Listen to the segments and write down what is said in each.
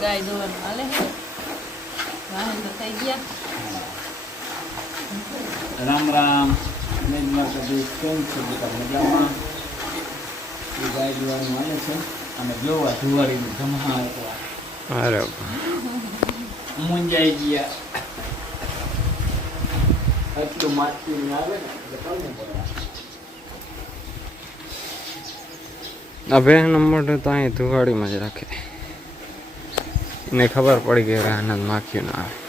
ગાય દોવાનું હાલે હે વાહન તો થઈ ગયા રામ રામ મેજમાં કદી કેમ છે બધા મજામાં એ ગાય દોવાનું હાલે છે અને જોવા ધુવાડીનું જમા અરે મુંજાઈ ગયા એટલું માછલી આવે ને એટલે કરવું પડે આ બહેન મોઢે તો અહીં ધુવાડીમાં જ રાખે એને ખબર પડી ગઈ કે આનંદ માખ્યું ના આવે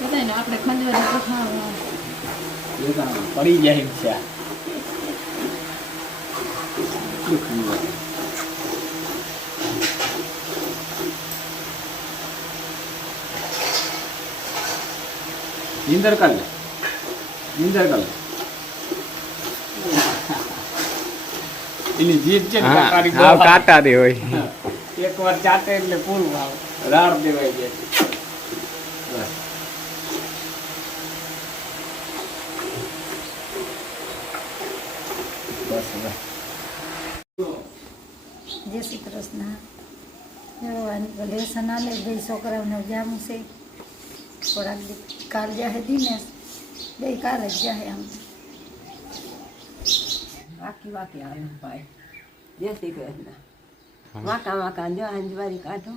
બધાને આપણે ખંજવારી તો ખાવા પડી જાય છે નીંદર કર લે નીંદર કર લે એની જીભ છે ને કાંટા દે હોય એક વાર ચાટે એટલે પૂરું આવે રાડ દેવાય જાય બસ બસ હવે જય શ્રી કૃષ્ણ લેસન આલે બે છોકરાઓને જામું છે થોડાક કાલ જાહે દિનેશ બે કાલે જ જાહે આમ વાકી આવે ભાઈ જય શ્રી કૃષ્ણ વાકા જો અંજવારી કાઢો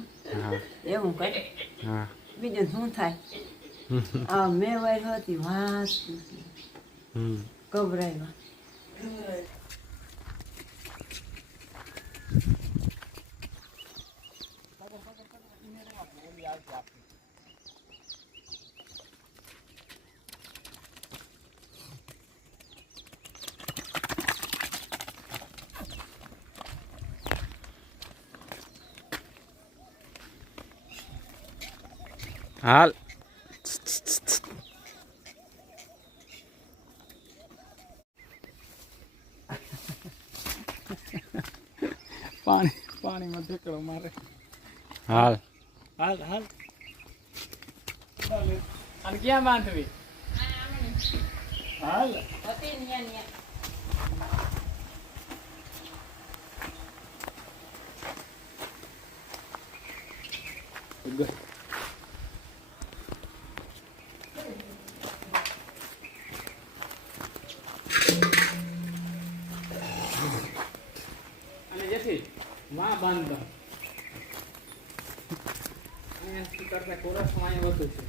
એવું કરે હા બીજું શું થાય આ મેં વાર્યો હતી વાત ગભરાય હાલ પાણીમાં ઢેકડો મારે હાલ હાલ હાલ અને ક્યાં બાંધવી હાલ અને જેથી માં બાંધો અહીંયા કરતા કોરસમાં અહીંયા વધુ છે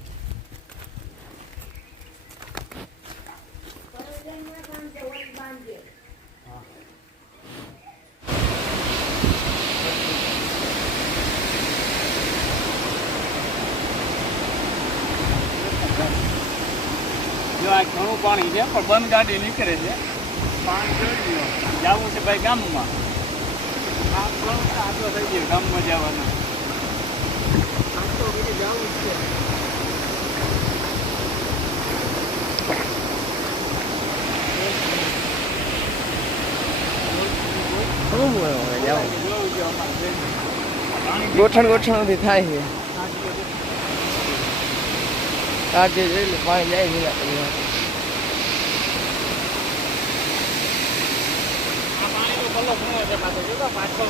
જો આ ઘણું પાણી છે પણ બંધ ગાડી નીકળે છે પાણી જોઈ લો જવું છે ભાઈ ગામમાં આમ આગળ થઈ ગયો ગામમાં જવાના આમ તો બીજું જવું જ છે ગોઠણ ગોઠણ થાય છે આજે જોઈ લે પાણી જાય નહીં પાણીનો કલર ઘણો છે પાછો જો પાછો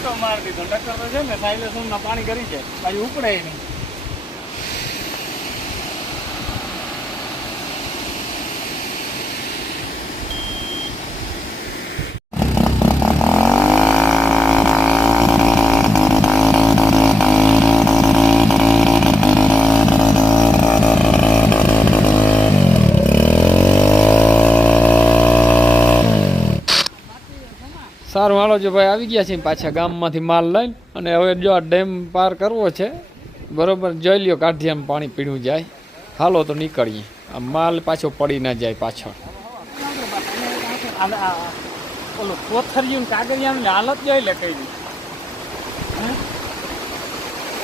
છૂટો મારી દીધો. ટક્કર તો છે ને સાયલેશનમાં પાણી કરી છે, પાછી ઉપડે નહીં. સારું હાલો જો ભાઈ આવી ગયા છે પાછા ગામમાંથી માલ લઈને, અને હવે જો આ ડેમ પાર કરવો છે બરોબર. જોઈ લ્યો કાઢિયામાં પાણી પીણું જાય. હાલો તો નીકળીએ, આ માલ પાછો પડી ના જાય પાછળ. ઓલું કોથરિયું કાગળિયાની હાલત જોઈ લે કઈ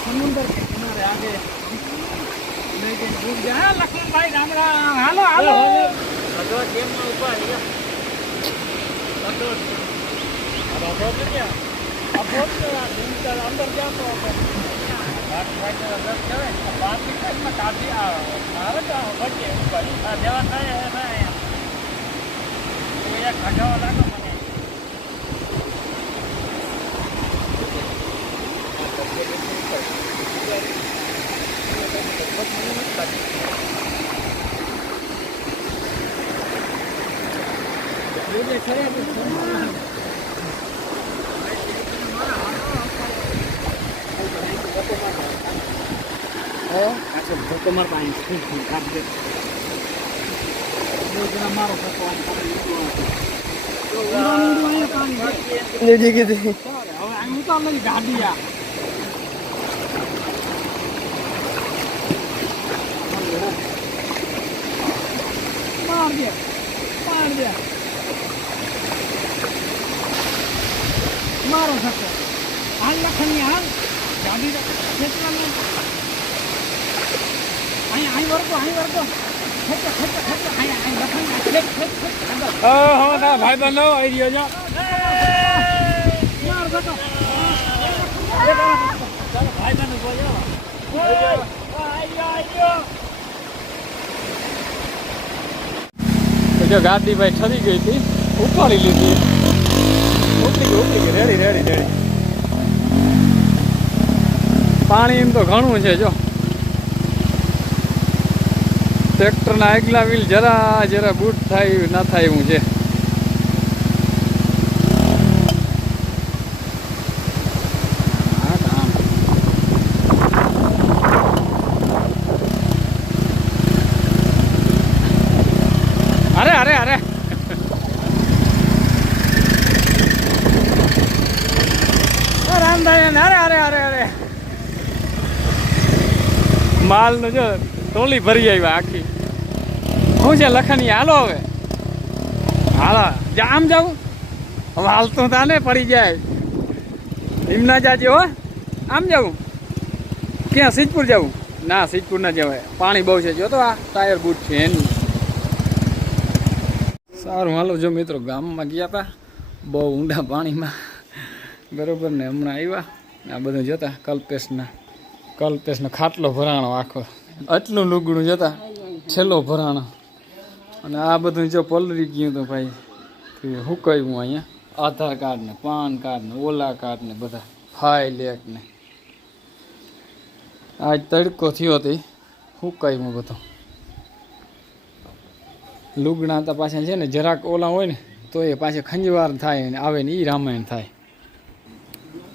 સમુદ્ર કિનારે આગે લક્ષ્મણભાઈ રામરામ. હાલો હાલો ડેમમાં ઉભા અંદર જાતો તમારે પાણી ગાડી મારો થતો હાલ લખની હાલ ગાડી ખેતરામાં અહીં વર્ગો ભાઈ બનો આવી રહ્યો છો જો ગાડી ભાઈ ઠરી ગઈ હતી, ઉપાડી લીધી, ઉપડી ગઈ રેડી. પાણી એમ તો ઘણું છે જો. ટ્રેક્ટરના આગલા વ્હીલ જરા બૂટ થાય ના થાય એવું છે. અરે રામભાઈ અરે માલ નો જો ટોલી ભરી આવ્યા આખી. શું છે લખની? હાલો હવે હાલા આમ જાઉં હવે હાલતું તાને પડી જાય એમ ના જાજે હો. આમ જાઉં ક્યાં સિદ્ધપુર જવું? ના સિદ્ધપુર ના જવાય, પાણી બહુ છે. જો તો આ ટાયર બૂટ છે એનું. સારું હાલો જો મિત્રો ગામમાં ગયા હતા બહુ ઊંડા પાણીમાં બરોબર ને. હમણાં આવ્યા આ બધું જતા કલ્પેશનો ખાટલો ભરાણો આખો, આટલું લુગડું જતા છેલ્લો ભરાણો. અને આ બધું જો પલરી ગયું તો ભાઈ હુકાયું અહીંયા. આધાર કાર્ડ ને પાન કાર્ડ ને ઓલા કાર્ડ ને બધા ફાઇલ એક ને. આજ તડકો થયો હતી હુકાયું બધું. લુગડા હતા પાછા છે ને જરાક ઓલા હોય ને તો એ પાછા ખંજવાર થાય ને આવે ને એ રામાયણ થાય.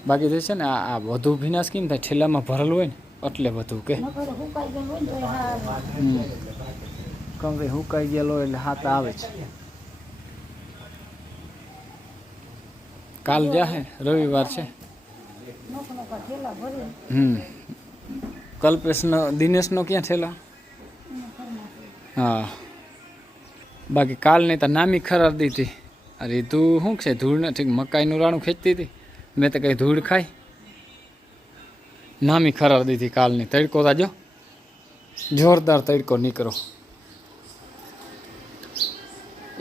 બાકી તો છે ને આ વધુ ભીનાશ કેમ થાય? છેલ્લામાં ભરેલું હોય ને એટલે બધું કે કમ ભાઈ હુકાઈ ગયેલો એટલે હાથ આવે છે. કાલ જાહે રવિવાર છે. કલ્પેશનો દિનેશનો ક્યાં થયેલા? હા બાકી કાલ નહીં તો નામી ખરાબ દીધી. અરે તું શું છે ધૂળ નથી મકાઈનું રાણું ખેંચતી હતી મેં તો કઈ ધૂળ ખાઈ. નામી ખરાબ દીધી કાલની. તડકો તાજો જોરદાર તડકો નીકળો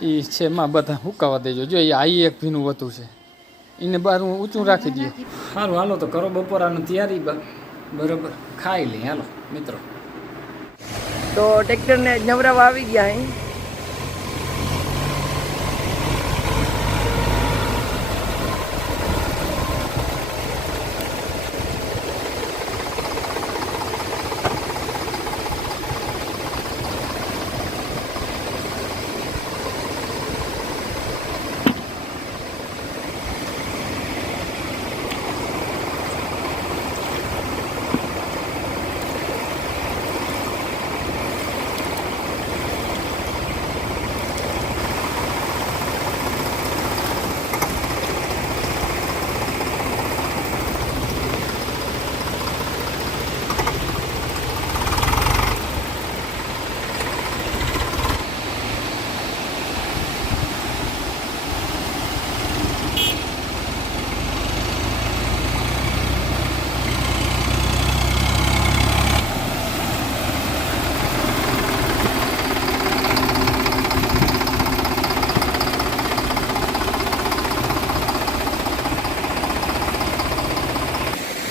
એ છે માં બધા હુકાવા દેજો. જો એ આઈ એક ભીનું વધુ છે એને બહાર હું ઊંચું રાખી દઉં. સારું હાલો તો કરો બપોરાની તૈયારી બરોબર ખાઈ લઈ. હાલો મિત્રો તો ટ્રેક્ટરને નવરાવા આવી ગયા અહીં.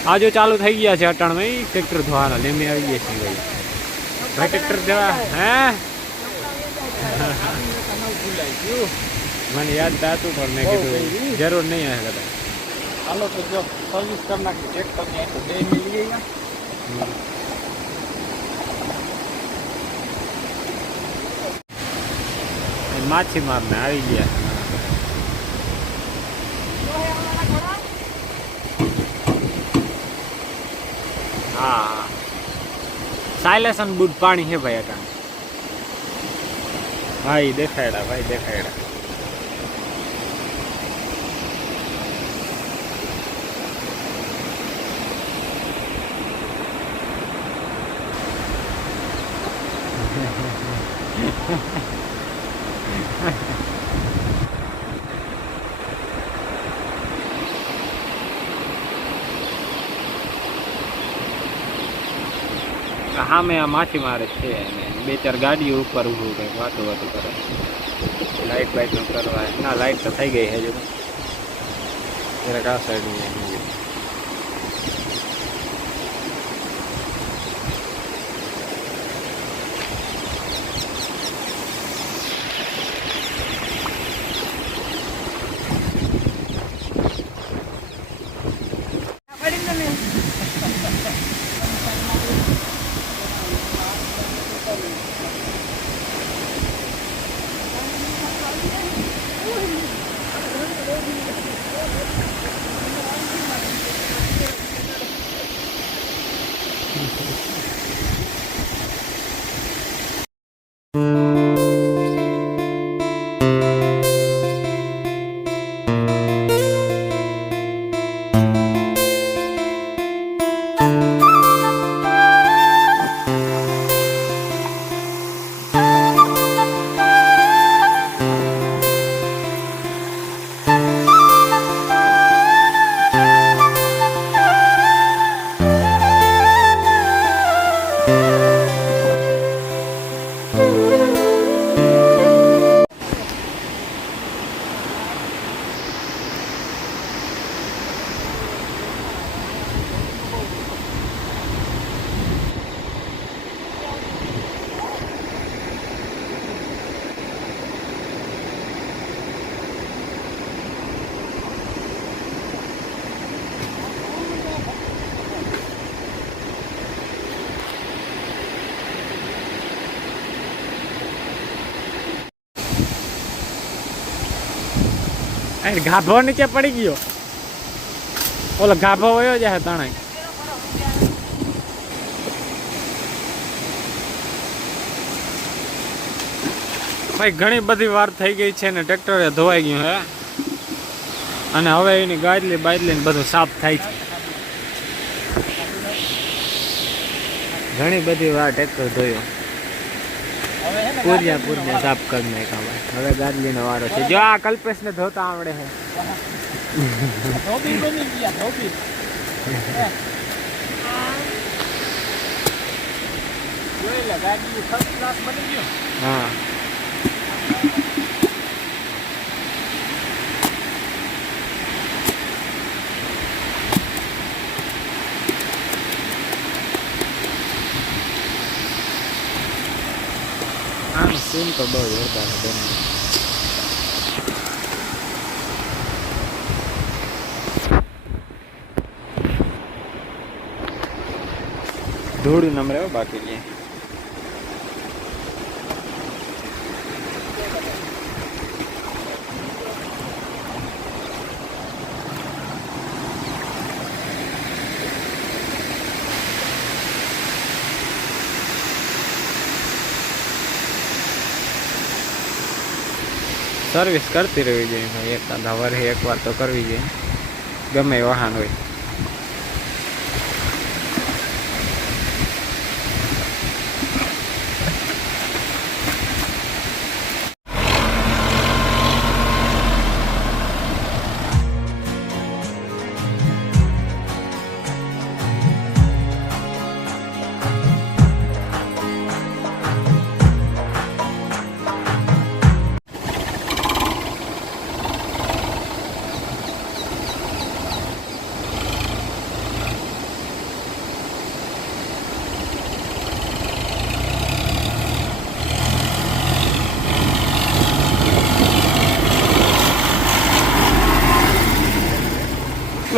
આ જો ચાલુ થઈ ગયા છે અટાણમાં ટ્રેક્ટર ધોવાના લેમે આવી ગયા છે ભાઈ ભાઈ ટ્રેક્ટર ધોવા હે મને યાદ હતું પણ મેં કીધું જરૂર નહીં આવે કદાચ હાલો તો જો સર્વિસ કરી નાખી ટ્રેક્ટર ને તો બે મિલી ગયા માછીમારને આવી ગયા હા સાયલેશન બુટ પાણી છે ભાઈ અટાણ ભાઈ દેખાયડા ભાઈ દેખાયડા હા મેં આ માછીમાર છે અને બે ચાર ગાડીઓ ઉપર ઊભું કંઈક વાતો કરે લાઇટ બાઇટનું કરવા ના લાઇટ તો થઈ ગઈ છે જો જરાક આ સાઈડની ગાભો નીચે પડી ગયો ઓલો ગાભો વયો જાય તણાઈ ભાઈ ઘણી બધી વાર થઈ ગઈ છે ને ટ્રેક્ટરે ધોવાઈ ગયું હે અને હવે એની ગાદલી બાદલી ને બધું સાફ થાય છે ઘણી બધી વાર ટ્રેક્ટર ધોયો પૂર્યા સાફ કરી નાખ્યા ભાઈ હવે ગાદલીનો વારો છે જો આ કલ્પેશને ધોતા આવડે છે ધોબી બની ગયા ધોબી જોઈલા ગાડી ફર્સ્ટ ક્લાસ બની ગયો હા સીન તો બહુ જોરદાર છે ધૂળ નંબર બાકી છે સર્વિસ કરતી રહેવી જોઈએ એકાદા વર્ષે એકવાર તો કરવી જોઈએ ગમે એ વાહન હોય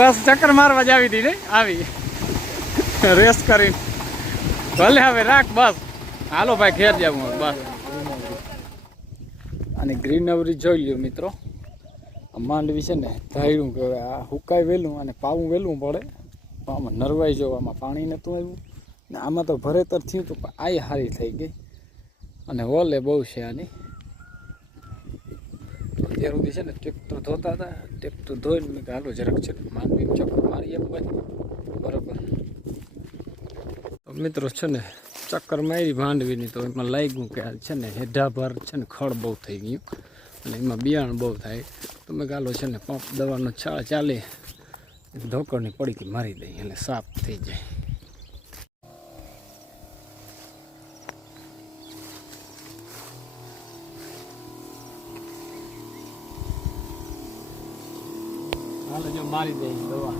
બસ ચક્કર મારવા જ આવી હતી ને આવી રેસ કરીને ભલે હવે રાખ બસ હાલો ભાઈ ઘેર જવું બસ. અને ગ્રીનરી જોઈ લ્યો મિત્રો. માંડવી છે ને ધાર્યું કે આ હુકાય વહેલું અને પાવું વહેલું પડે. આમાં નરવાઈ જો આમાં પાણી નહોતું આવ્યું ને આમાં તો ભરેતર થયું હતું પણ આ સારી થઈ ગઈ અને ઓલે બહુ છે આની. અત્યાર સુધી છે ને ટ્રેક્ટર ધોતા હતા ટ્રેક્ટર ધોઈને મેં કે હાલો જરાક છે માંડવી ચક્કર મારી એમ ભાઈ બરાબર. મિત્રો છે ને ચક્કર મારી માંડવીની તો એમાં લાગ્યું કે આ છે ને હેઢા ભાર છે ને ખડ બહુ થઈ ગયું અને એમાં બિયાણ બહુ થાય તો મેં ગાલો છે ને પંપ દવાનો છાળ ચાલે ધોકરની પડીકી મારી દઈએ એટલે સાફ થઈ જાય. હાલો જો મારી દઈએ દવા.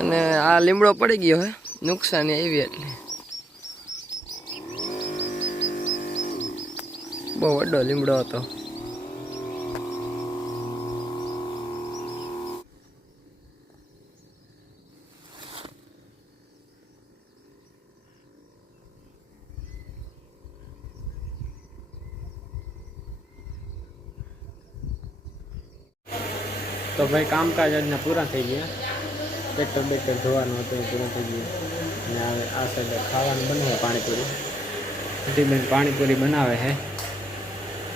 અને આ લીમડો પડી ગયો હે નુકસાની આવી એટલે બહુ વડો લીમડો હતો. તો ભાઈ કામકાજ આજના પૂરા થઈ ગયા. ટ્રેક્ટર બેક્ટર ધોવાનું હતું એ પૂરું થઈ ગયું અને હવે આ સાઈડે ખાવાનું બનાવે પાણીપુરી. બેન પાણીપુરી બનાવે છે.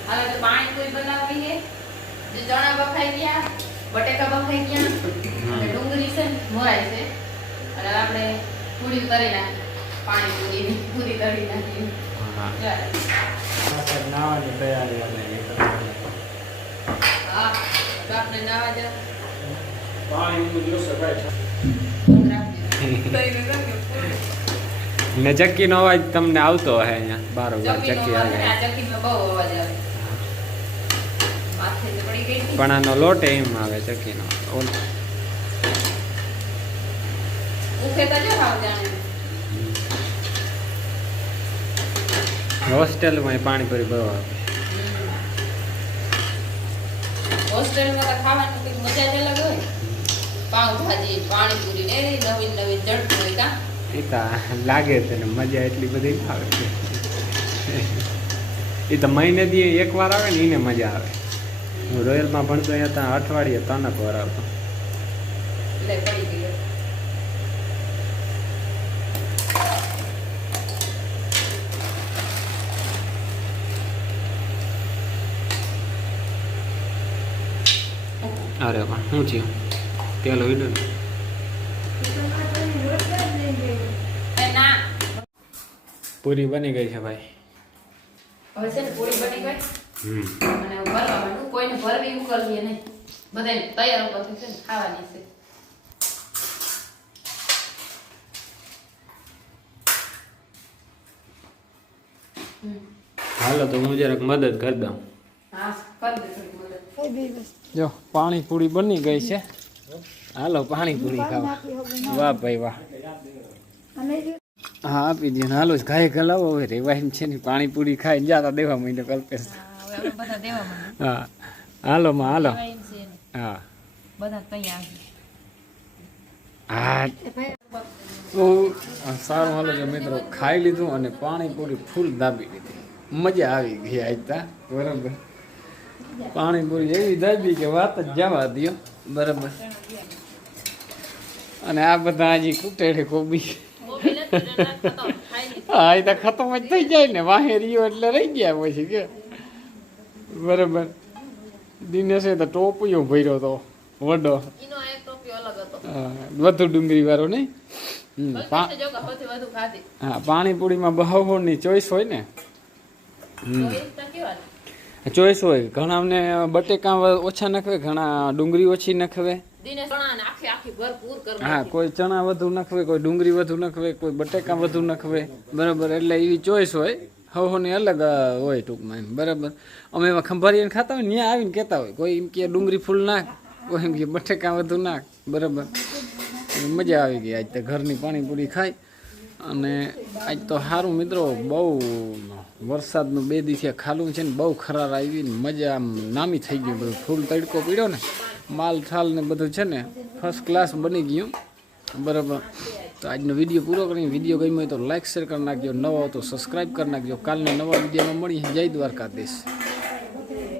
હવે તો પાણીપુરી બનાવવી છે. જે ચણા બફાઈ ગયા, બટેકા બફાઈ ગયા, અને ડુંગળી છે ને મોરાય છે. અને આપણે પૂરી કરી નાખી. પાણીપુરીની પૂરી કરી નાખી. હા નાવાની તૈયારી અને હા આપણે નાવા જા. પાણી જોશે ભાઈ ને ચક્કીનો અવાજ તમને આવતો હે અહીંયા બારોબાર ચક્કી આવે. ચક્કીમાં બહુ અવાજ આવે. માથે પડી ગઈ. પણ આનો લોટ એમ આવે ચક્કીનો. ઉખે તો જો ખાવ જાણે. હોસ્ટેલમાં પાણીપુરી બહુ આવે. હોસ્ટેલમાં તો ખાવાની કંઈક મજા જ અલગ હોય. પાવભાજી, પાણીપુરી ને નવીન નવીન જડતું હોય કા. એ તો લાગે છે ને મજા એટલી બધી ના આવે. એ તો મહિને દી એકવાર આવે ને એને મજા આવે. હું રોયલમાં ભણતો અહીંયા ત્યાં અઠવાડિયે 3 વાર આવતો. એટલે પડી ગયો. અરે પણ શું થયું તેલ હોય ને ના પૂરી બની ગઈ છે ભાઈ. હવે છે ને પૂરી બની ગઈ. અને ભરવા માંડું. કોઈને ભરવી ઉકળવી નહીં. બધાને તૈયાર ઉપર છે ને ખાવાની છે. હાલો તો હું જરાક મદદ કરી દઉં. હા કરી દે થોડી મદદ. જો પાણીપુરી બની ગઈ છે. હાલો પાણીપુરી ખાવા. વાહ ભાઈ વાહ. હા આપી દે ને હાલો ઘાય ગલાવો હવે રેવાય છે ને પાણીપુરી ખાઈ જાતા દેવા મહિને કલ્પેશ. હા હાલો માં હાલો. હા હા સારું હાલો જો મિત્રો ખાઈ લીધું અને પાણીપુરી ફૂલ દાબી લીધી. મજા આવી ગઈ આજતા બરાબર. પાણીપુરી એવી દાબી કે વાત જ જવા દો બરાબર. અને આ બધા હજી કુટેડે કોબી હા એ તો ખતમ જ થઈ જાય ને વાહે રહ્યો એટલે રહી ગયા પછી કે બરાબર. દિનેશે તો ટોપિયો ભર્યો હતો વડો. વધુ ડુંગળી વાળો નહીં. હા પાણીપુરીમાં બહાવની ચોઈસ હોય ને. ચોઈસ હોય. ઘણા અમને બટેકા ઓછા નખવે, ઘણા ડુંગળી ઓછી નખવે, દિને ચણા ને આખી ભરપૂર કરી હા, કોઈ ચણા વધુ નાખવે, કોઈ ડુંગળી વધુ નાખવે, કોઈ બટેકા વધુ નાખવે, બરાબર. એટલે એવી ચોઈસ હોય, હવની અલગ હોય ટૂંકમાં એમ, બરાબર. અમે એમાં ખંભારીને ખાતા હોય ને ત્યાં આવીને કહેતા હોય, કોઈ એમ કે ડુંગળી ફૂલ નાખ, કોઈ એમ કે બટેકા વધુ નાખ, બરાબર. મજા આવી ગઈ આજ તો ઘરની પાણીપુરી ખાઈ. અને આજ તો સારું મિત્રો, બહુ વરસાદનું 2 દિવસે ખાલું છે ને, બહુ ખરાર આવી ને મજા આમ નામી થઈ ગયું બધું. ફૂલ તડકો પીડ્યો ને, માલ ઠાલ ને બધું છે ને ફર્સ્ટ ક્લાસ બની ગયું, બરાબર. તો આજનો વિડીયો પૂરો કરીને વિડીયો ગમ્યો હોય તો લાઈક શેર કરી નાખજો, નવો તો સબસ્ક્રાઈબ કરી નાખજો. કાલના નવા વિડીયોમાં મળીએ. જય દ્વારકાધીશ.